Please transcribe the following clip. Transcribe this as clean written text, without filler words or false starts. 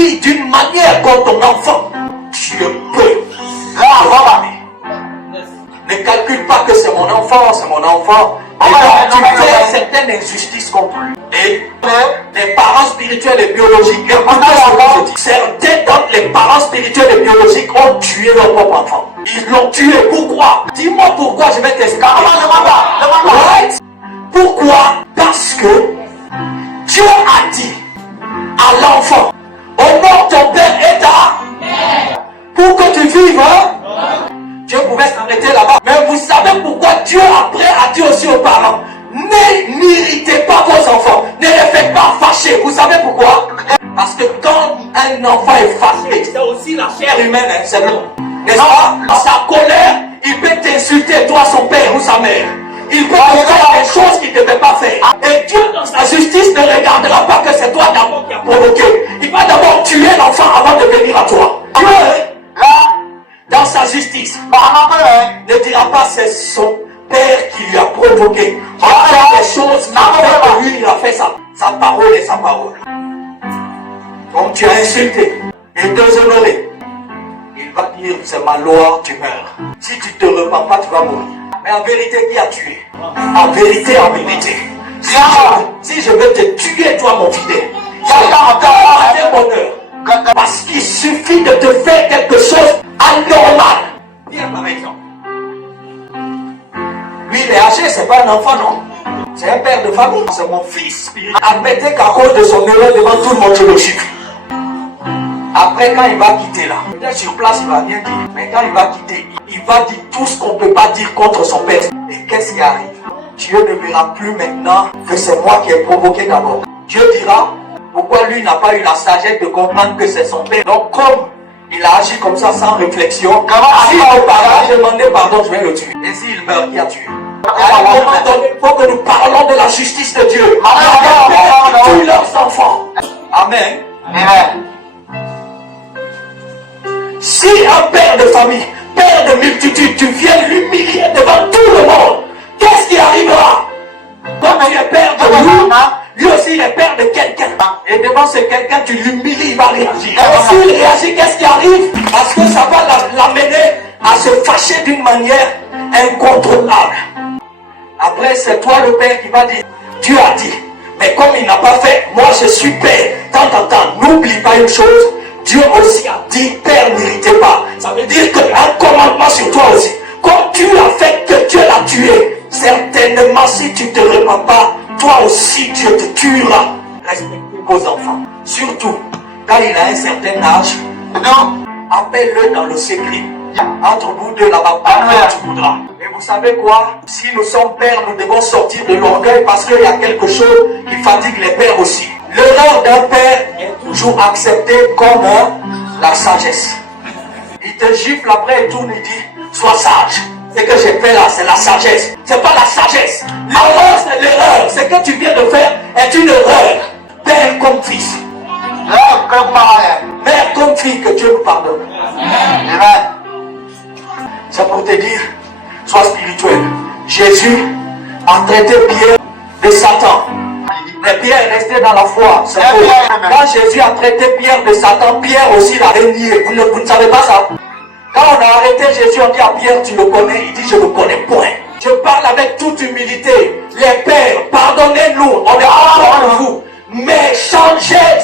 vie d'une manière comme ton enfant, Dieu peut. Ne calcule pas que c'est mon enfant, c'est mon enfant. Et quand tu fais certaines injustices contre lui. Et les parents spirituels et biologiques, certains d'entre les parents spirituels et biologiques ont tué leur propre enfant. Ils l'ont tué. Pourquoi? Dis-moi pourquoi, je vais t'expliquer. Right? Pourquoi? Parce que Dieu a dit à l'enfant, honore ton père et ta pour que tu vives. Dieu pouvait s'arrêter là-bas. Mais vous savez pourquoi Dieu après a dit aussi aux parents, n'irritez pas vos enfants, ne les faites pas fâcher. Vous savez pourquoi? Parce que quand un enfant est fâché, c'est aussi la chair humaine, hein, c'est l'homme. N'est-ce pas? Dans sa colère, il peut t'insulter, toi, son père ou sa mère. Il peut te faire des choses qu'il ne devait pas faire. Et Dieu, dans sa justice, ne regardera pas que c'est toi d'abord qui as provoqué. Il va d'abord tuer l'enfant avant de venir à toi. Dieu, dans sa justice, ne dira pas c'est son père qui lui a provoqué. Il a fait des choses, mais lui, il a fait ça. Sa parole est sa parole. Donc tu as insulté et déshonoré. Il va dire, c'est ma loi, tu meurs. Si tu ne te repens pas, tu vas mourir. Mais en vérité, qui a tué? En vérité, en vérité. Si je veux te tuer, toi, mon fidèle, il y a encore un bonheur. Parce qu'il suffit de te faire quelque chose anormal. Viens par exemple. Lui, il est âgé, c'est pas un enfant, non? C'est un père de famille. C'est mon fils. Admettez qu'à cause de son erreur devant tout le monde, je le chute. Après, quand il va quitter là, peut-être sur place, il va rien dire. Mais quand il va quitter, il va dire tout ce qu'on ne peut pas dire contre son père. Et qu'est-ce qui arrive? Dieu ne verra plus maintenant que c'est moi qui ai provoqué d'abord. Dieu dira, pourquoi lui n'a pas eu la sagesse de comprendre que c'est son père. Donc comme il a agi comme ça sans réflexion, si mon parent a demandé pardon, je vais le tuer. Et s'il meurt, qui a tué? À un moment donné, il faut que nous parlons de la justice de Dieu. Les pères tuent leurs enfants. Amen. Amen. Si un père de famille, père de multitude, tu viens l'humilier devant tout le monde, qu'est-ce qui arrivera? Quand tu es père de lui aussi il est père de quelqu'un. Et devant ce quelqu'un, tu l'humilies, il va réagir. Et s'il réagit, qu'est-ce qui arrive? Parce que ça va l'amener à se fâcher d'une manière incontrôlable. Après, c'est toi le père qui va dire, Dieu a dit. Mais comme il n'a pas fait, moi je suis père. Tant, n'oublie pas une chose. Dieu aussi a dit, père, n'irritez pas. Ça veut dire qu'il y a un commandement sur toi aussi. Quand tu as fait que Dieu l'a tué, certainement si tu ne te repens pas, toi aussi Dieu te tuera. Respectez vos enfants. Surtout, quand il a un certain âge, appelle-le dans le secret. Entre vous deux là-bas, parle quand tu voudras. Et vous savez quoi? Si nous sommes pères, nous devons sortir de l'orgueil parce qu'il y a quelque chose qui fatigue les pères aussi. L'erreur d'un père est toujours acceptée comme la sagesse. Il te gifle après et tout, il dit, sois sage. Ce que j'ai fait là, c'est la sagesse. C'est pas la sagesse. L'erreur, c'est l'erreur. Ce que tu viens de faire est une erreur. Père comme fils. Mère comme fille, que Dieu nous pardonne. Amen. C'est pour te dire, sois spirituel. Jésus a traité Pierre de Satan. Mais Pierre est resté dans la foi. Quand Jésus a traité Pierre de Satan, Pierre aussi l'a renié. Vous ne savez pas ça? Quand on a arrêté Jésus, on dit à Pierre, tu le connais? Il dit, je ne le connais point. Je parle avec toute humilité. Les pères, pardonnez-nous. On est encore de vous. Mais changez